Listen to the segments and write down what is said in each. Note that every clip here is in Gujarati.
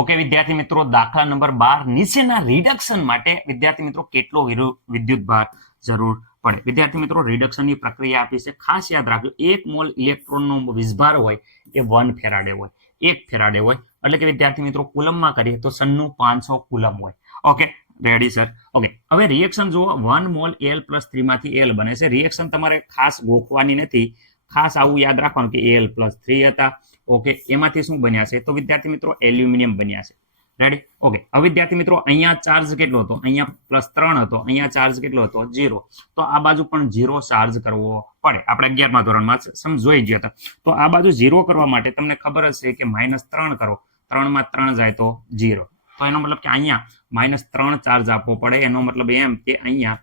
ઓકે વિદ્યાર્થી મિત્રો, દાખલા નંબર 12 નીચેના રિડક્શન માટે વિદ્યાર્થી મિત્રો કેટલો વિદ્યુત ભાર જરૂર પડે? વિદ્યાર્થી મિત્રો, રિડક્શનની પ્રક્રિયા આપી છે, ખાસ યાદ રાખજો. 1 મોલ ઇલેક્ટ્રોનનો વીજભાર હોય એ 1 ફેરાડે હોય, 1 ફેરાડે હોય. એટલે કે વિદ્યાર્થી મિત્રો કુલમમાં કરીએ તો 9500 કુલમ હોય. Okay, ready sir? ઓકે, હવે રિએક્શન જુઓ. 1 મોલ Al+3 માંથી L બને છે. રિએક્શન તમારે ખાસ ગોખવાની નથી, ખાસ આવું યાદ રાખવાનું કે Al+3 હતા. ઓકે, એમાંથી શું બન્યા છે? તો વિદ્યાર્થી મિત્રો એલ્યુમિનિયમ બન્યા છે. રેડી? ઓકે, હવે વિદ્યાર્થી મિત્રો અહીંયા ચાર્જ કેટલો હતો? અહીંયા +3 હતો. અહીંયા ચાર્જ કેટલો હતો? 0. તો આ બાજુ પણ 0 ચાર્જ કરવો પડે. આપણે 11મા ધોરણમાં સમજાઈ ગયા હતા. તો આ બાજુ 0 કરવા માટે તમને ખબર જ છે કે -3 કરો. 3 માં 3 જાય તો 0. તો એનો મતલબ કે અહીંયા -3 ચાર્જ આપવો પડે. એનો મતલબ એમ કે અહીંયા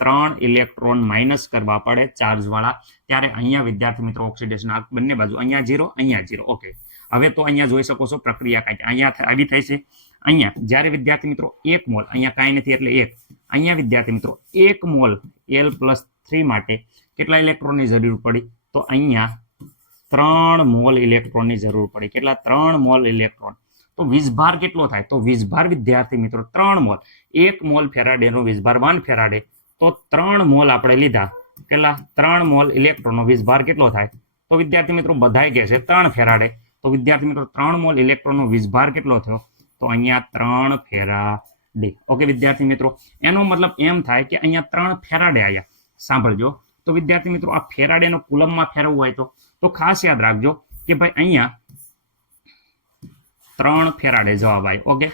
3 ઇલેક્ટ્રોન માઇનસ કરવા પડે ચાર્જ વાળા. ત્યારે અહીંયા વિદ્યાર્થી મિત્રો ઓક્સિડેશન બંને બાજુ અહીંયા 0, અહીંયા 0. ઓકે, હવે તો અહીંયા જોઈ શકો છો પ્રક્રિયા કાંઈક અહીંયા આવી થઈ છે. અહીંયા જ્યારે વિદ્યાર્થી મિત્રો 1 મોલ, અહીંયા કાંઈ નથી એટલે 1. અહીંયા વિદ્યાર્થી મિત્રો 1 મોલ L+3 માટે કેટલા ઇલેક્ટ્રોનની જરૂર પડી? તો અહીંયા 3 મોલ ઇલેક્ટ્રોનની જરૂર પડી. કેટલા? 3 મોલ ઇલેક્ટ્રોન. તો વીજભાર કેટલો થાય? તો વીજભાર વિદ્યાર્થી મિત્રો 3 મોલ. 1 મોલ ફેરાડેનો વીજભાર 1 ફેરાડે. તો 3 મોલ આપણે લીધા. કેટલા? 3 મોલ ઇલેક્ટ્રોનનો વીજભાર કેટલો થાય? તો વિદ્યાર્થી મિત્રો બધાય કહે છે 3 ફેરાડે. તો વિદ્યાર્થી મિત્રો 3 મોલ ઇલેક્ટ્રોનનો વીજભાર કેટલો થયો? તો અહીંયા 3 ફેરાડે. ઓકે વિદ્યાર્થી મિત્રો, એનો મતલબ એમ થાય કે અહીંયા 3 ફેરાડે આવ્યા. સાંભળજો. તો વિદ્યાર્થી મિત્રો આ ફેરાડેનો કુલમમાં ફેરવવું હોય તો ખાસ યાદ રાખજો કે ભાઈ અહીંયા 3 ફેરાડે જવાબ આવે. ઓકે,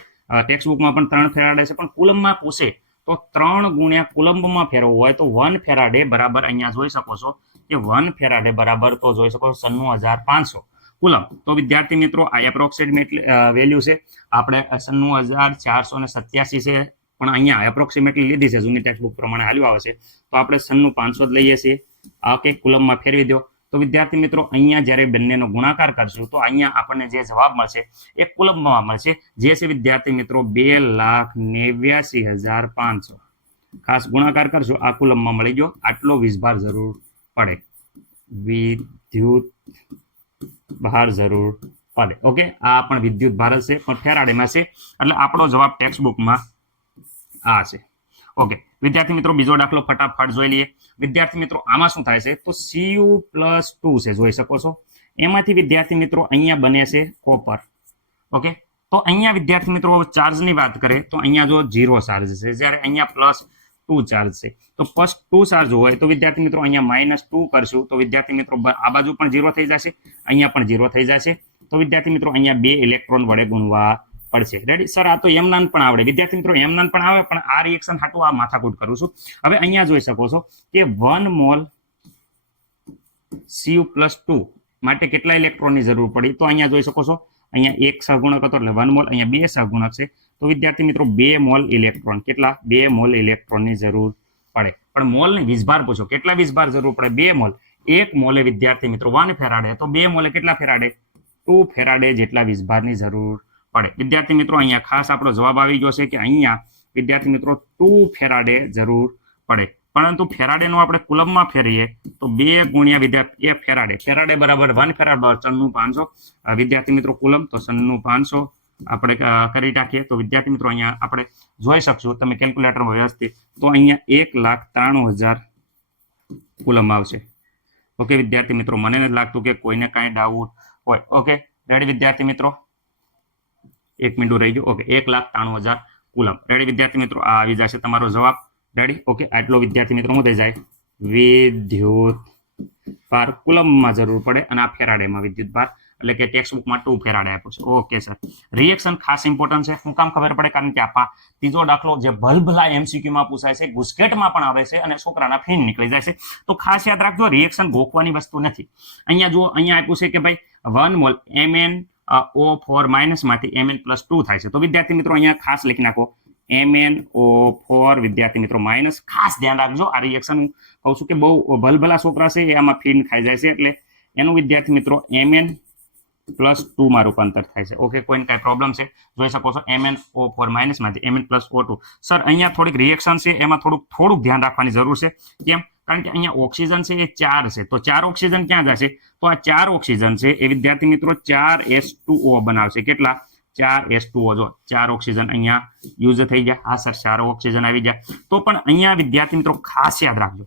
ટેક્સ્ટ બુકમાં પણ 3 ફેરાડે છે, પણ કુલમમાં પૂછે તો 3 ગુણ્યા કુલંબમાં ફેરવવું હોય તો 1 ફેરાડે બરાબર અહીંયા જોઈ શકો છો કે 1 ફેરાડે બરાબર તો જોઈ શકો છો 96500 કુલમ. તો વિદ્યાર્થી મિત્રો આ એપ્રોક્સિમેટ વેલ્યુ છે. આપણે 96487 છે, પણ અહીંયા એપ્રોક્સિમેટલી લીધી છે, જૂની ટેક્સ્ટ બુક પ્રમાણે હાલ્યું આવે છે. તો આપણે 96500 જ લઈએ છીએ. ઓકે, કુલમમાં ફેરવી દો. તો વિદ્યાર્થી મિત્રો અહીંયા જ્યારે બંનેનો ગુણાકાર કરશું તો અહીંયા આપણને જે જવાબ મળશે એ કુલમમાં મળશે, જે છે વિદ્યાર્થી મિત્રો 2,89,500. ખાસ ગુણાકાર કરશો આ કુલમમાં મળી ગયો. આટલો વીજભાર જરૂર પડે, વિદ્યુત ભાર જરૂર પડે. ઓકે, આ પણ વિદ્યુત ભાર છે, પણ ફેરાડેમાં છે. એટલે આપણો જવાબ ટેક્સ્ટ બુકમાં આ છે. ઓકે વિદ્યાર્થી મિત્રો, બીજો દાખલો ફટાફટ જોઈ લઈએ. વિદ્યાર્થી મિત્રો આમાં શું થાય છે? તો Cu+2 છે, જોઈ શકો છો. એમાંથી વિદ્યાર્થી મિત્રો અહીંયા બને છે કોપર. ઓકે, તો અહીંયા વિદ્યાર્થી મિત્રો ચાર્જની વાત કરીએ તો અહીંયા જો 0 ચાર્જ છે, જ્યારે અહીંયા +2 ચાર્જ છે. તો +2 ચાર્જ હોય તો વિદ્યાર્થી મિત્રો અહીંયા -2 કરશું તો વિદ્યાર્થી મિત્રો આ બાજુ પણ 0 થઈ જશે, અહીંયા પણ 0 થઈ જશે. તો વિદ્યાર્થી મિત્રો અહીંયા 2 ઇલેક્ટ્રોન વડે ગુણવા પડશે. Ready sir? આ તો એમનાન પણ આવડે. વિદ્યાર્થી મિત્રો એમનાન પણ આવે, પણ આ રિએક્શન હાટું આ માથાકૂટ કરું છું. હવે અહીંયા જોઈ શકો છો કે 1 મોલ Cu+2 માટે કેટલા ઇલેક્ટ્રોનની જરૂર પડી? તો અહીંયા જોઈ શકો છો અહીંયા 1 સહગુણક હતો એટલે 1 મોલ, અહીંયા 2 સહગુણક છે. તો વિદ્યાર્થી મિત્રો 2 મોલ ઇલેક્ટ્રોન. કેટલા? 2 મોલ ઇલેક્ટ્રોનની જરૂર પડે. પણ મોલને વીજભાર પૂછો, કેટલા વીજભાર જરૂર પડે? 2 મોલ. 1 મોલે વિદ્યાર્થી મિત્રો 1 ફેરાડે, તો 2 મોલે કેટલા ફેરાડે? 2 ફેરાડે જેટલા વીજભારની જરૂર પડે. વિદ્યાર્થી મિત્રો અહીંયા ખાસ આપણો જવાબ આવી ગયો છે કે અહીંયા વિદ્યાર્થી મિત્રો 2 ફેરાડે જરૂર પડે. પરંતુ ફેરાડેનો આપણે કુલમમાં ફેરીએ તો 2 ગુણ્યા વિદ્યાર્થી ફેરાડે. ફેરાડે બરાબર 1 ફેરાડ બરાબર 96500. વિદ્યાર્થી મિત્રો કુલમ તો 96500 આપણે કરી નાખીએ. તો વિદ્યાર્થી મિત્રો અહીંયા આપણે જોઈ શકશું, તમે કેલ્ક્યુલેટરમાં વ્યવસ્થિત, તો અહીંયા 1,93,000 કુલમ આવશે. ઓકે વિદ્યાર્થી મિત્રો, મને નથી લાગતું કે કોઈને કાંઈ ડાઉટ હોય. ઓકે રેડી વિદ્યાર્થી મિત્રો? 1 મિનિટ રહી ગયો. Okay, 1,93,000 coulomb. રેડી વિદ્યાર્થી મિત્રો? આ આવી જશે તમારો જવાબ. રેડી? ઓકે, આટલો વિદ્યાર્થી મિત્રો શું થઈ જાય? વિદ્યુત ભાર કુલમમાં જરૂર પડે, અને આ ફેરાડેમાં વિદ્યુત ભાર, એટલે કે ટેક્સ્ટ બુકમાં 2 ફેરાડે આપ્યું છે. ઓકે સર, રિએક્શન ખાસ ઇમ્પોર્ટન્ટ છે. શું કામ ખબર પડે? કારણ કે આપા ત્રીજો દાખલો જે ભલભલા MCQ માં પૂછાય છે, ગુસ્કેટમાં પણ આવે છે, અને છોકરાના ફીન નીકળી જાય છે. તો ખાસ યાદ રાખજો, રિએક્શન ગોખવાની વસ્તુ નથી. અહીંયા જુઓ, અહીંયા આપ્યું છે કે ભાઈ 1 મોલ MnO4- માંથી Mn+2 થાય છે. તો વિદ્યાર્થી મિત્રો અહીંયા ખાસ લખી નાખો MnO4 વિદ્યાર્થી મિત્રો માઇનસ. ખાસ ધ્યાન રાખજો, આ રિએક્શન કહું છું કે બહુ ભલભલા છોકરા છે, આમાં ફીન ખાઈ જાય છે, એટલે એનું વિદ્યાર્થી મિત્રો Mn+2 માં રૂપાંતર થાય છે. ઓકે, કોઈને કાંઈ પ્રોબ્લેમ છે? જોઈ શકો છો MnO4- માંથી Mn+O2. સર અહીંયા થોડીક રિએક્શન છે, એમાં થોડુંક ધ્યાન રાખવાની જરૂર છે. કેમ? કારણ કે અહીંયા ઓક્સિજન છે એ 4 છે. તો 4 ઓક્સિજન ક્યાં જશે? તો આ 4 ઓક્સિજન છે એ વિદ્યાર્થી મિત્રો 4H2O બનાવશે. કેટલા? 4H2O જો 4 ઓક્સિજન અહીંયા યુઝ થઈ ગયા. હા સર 4 ઓક્સિજન આવી ગયા. તો પણ અહીંયા વિદ્યાર્થી મિત્રો ખાસ યાદ રાખજો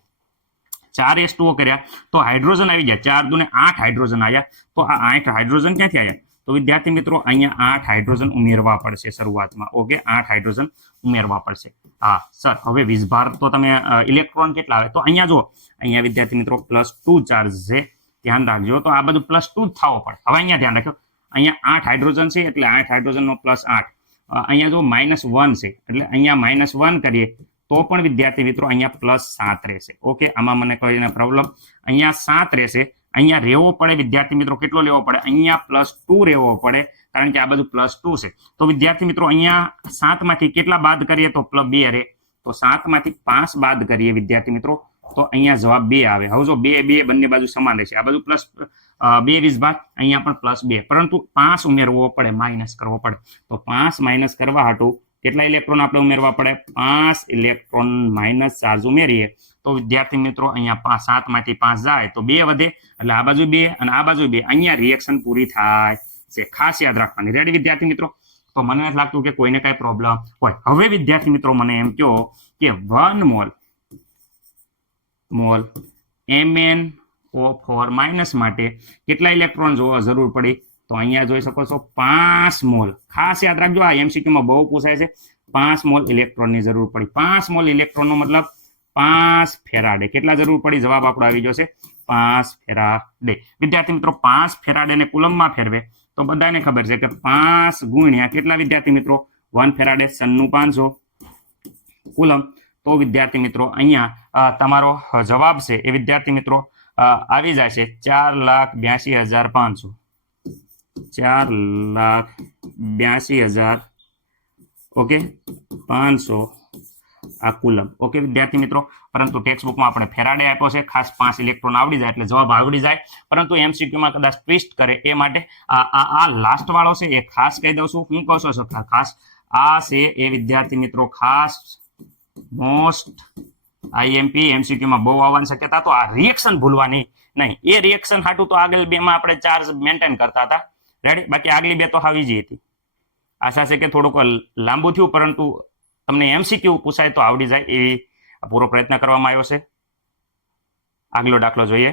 4H2O કર્યા તો હાઇડ્રોજન આવી ગયા 4 દુને 8 હાઇડ્રોજન આવ્યા. તો આ 8 હાઇડ્રોજન ક્યાંથી આવ્યા? તો વિદ્યાર્થી મિત્રો અહીંયા 8 હાઇડ્રોજન ઉમેરવા પડશે શરૂઆતમાં. ઓકે 8 હાઇડ્રોજન ઉમેરવા પડશે. હા સર હવે વીજભાર તો તમે ઇલેક્ટ્રોન કેટલા આવે? તો અહીંયા જો અહીંયા વિદ્યાર્થી મિત્રો +2 ચાર્જ છે, ધ્યાન રાખજો. તો આ બધું +2 જ થવો પડે. હવે અહીંયા ધ્યાન રાખજો અહીંયા 8 હાઇડ્રોજન છે એટલે 8 હાઇડ્રોજનનો +8. અહીંયા જો -1 છે એટલે અહીંયા -1 કરીએ તો પણ વિદ્યાર્થી મિત્રો અહીંયા +7 રહેશે. ઓકે આમાં મને કોઈ પ્રોબ્લેમ? અહીંયા 7 રહેશે. અહીંયા રહેવો પડે વિદ્યાર્થી મિત્રો કેટલો લેવો પડે? અહીંયા +2 રહેવો પડે કારણ કે આ બધું +2 છે. તો વિદ્યાર્થી મિત્રો અહીંયા 7 માંથી કેટલા બાદ કરીએ તો +2 રહે. તો 7 માંથી 5 બાદ કરીએ વિદ્યાર્થી મિત્રો તો અહીંયા જવાબ 2 આવે. હવે જો 2 બંને બાજુ સમાન રહેશે. આ બાજુ +2 વીજભાર, અહીંયા પણ +2, પરંતુ 5 ઉમેરવો પડે, માઇનસ કરવો પડે. તો 5 માઇનસ કરવા હાટું કેટલા ઇલેક્ટ્રોન આપણે ઉમેરવા પડે? 5 ઇલેક્ટ્રોન માઇનસ ચાર્જ ઉમેરીએ તો વિદ્યાર્થી મિત્રો અહીંયા 7 માંથી 5 જાય તો 2 વધે એટલે આ બાજુ 2 અને આ બાજુ 2. અહીંયા રિએક્શન પૂરી થાય છે. ખાસ યાદ રાખવાની. રેડી વિદ્યાર્થી મિત્રો? તો મને નથી લાગતું કે કોઈને કાંઈ પ્રોબ્લેમ હોય. હવે વિદ્યાર્થી મિત્રો મને એમ કહો કે 1 મોલ MnO4- માટે કેટલા ઇલેક્ટ્રોન જોવા જરૂર પડી? તો અહીંયા જોઈ શકો છો 5 મોલ. ખાસ યાદ રાખજો આ MCQ માં બહુ પૂછાય છે. 5 મોલ ઇલેક્ટ્રોનની જરૂર પડી. 5 મોલ ઇલેક્ટ્રોનનો મતલબ 5 ફેરાડે. કેટલા જરૂર પડી? જવાબ આપણો આવી ગયો છે 5 ફેરાડે. વિદ્યાર્થી મિત્રો 5 ફેરાડેને કુલમમાં ફેરવે તો બધાને ખબર છે કે 5 ગુણ્યા કેટલા વિદ્યાર્થી મિત્રો? 1 ફેરાડે 9500 કુલમ. તો વિદ્યાર્થી મિત્રો અહીંયા તમારો જવાબ છે એ વિદ્યાર્થી મિત્રો આવી જાય છે 4,82,500. 4,82,000 ઓકે 500 આ કુલમ. ઓકે વિદ્યાર્થી મિત્રો પરંતુ ટેક્સ્ટ બુકમાં આપણે ફેરાડે આપ્યો છે. ખાસ 5 ઇલેક્ટ્રોન આવડી જાય એટલે જવાબ આવડી જાય. પરંતુ MCQ માં કદાચ ટ્વિસ્ટ કરે એ માટે આ લાસ્ટ વાળો છે એ ખાસ કહી દઉં છું. હું કહું છું ખાસ આ છે એ વિદ્યાર્થી મિત્રો ખાસ મોસ્ટ IMP MCQ માં બહુ આવવાની શક્યતા. તો આ રિએક્શન ભૂલવાની નહીં. એ રિએક્શન હાટું તો આગળ 2 માં આપણે ચાર્જ મેન્ટેન કરતા હતા. રેડી? બાકી આગલી 2 તો હાવ ઈઝી હતી. આશા છે કે થોડુંક લાંબુ થયું પરંતુ તમને MCQ પૂછાય તો આવડી જાય એવી પૂરો પ્રયત્ન કરવામાં આવ્યો છે. આગલો દાખલો જોઈએ.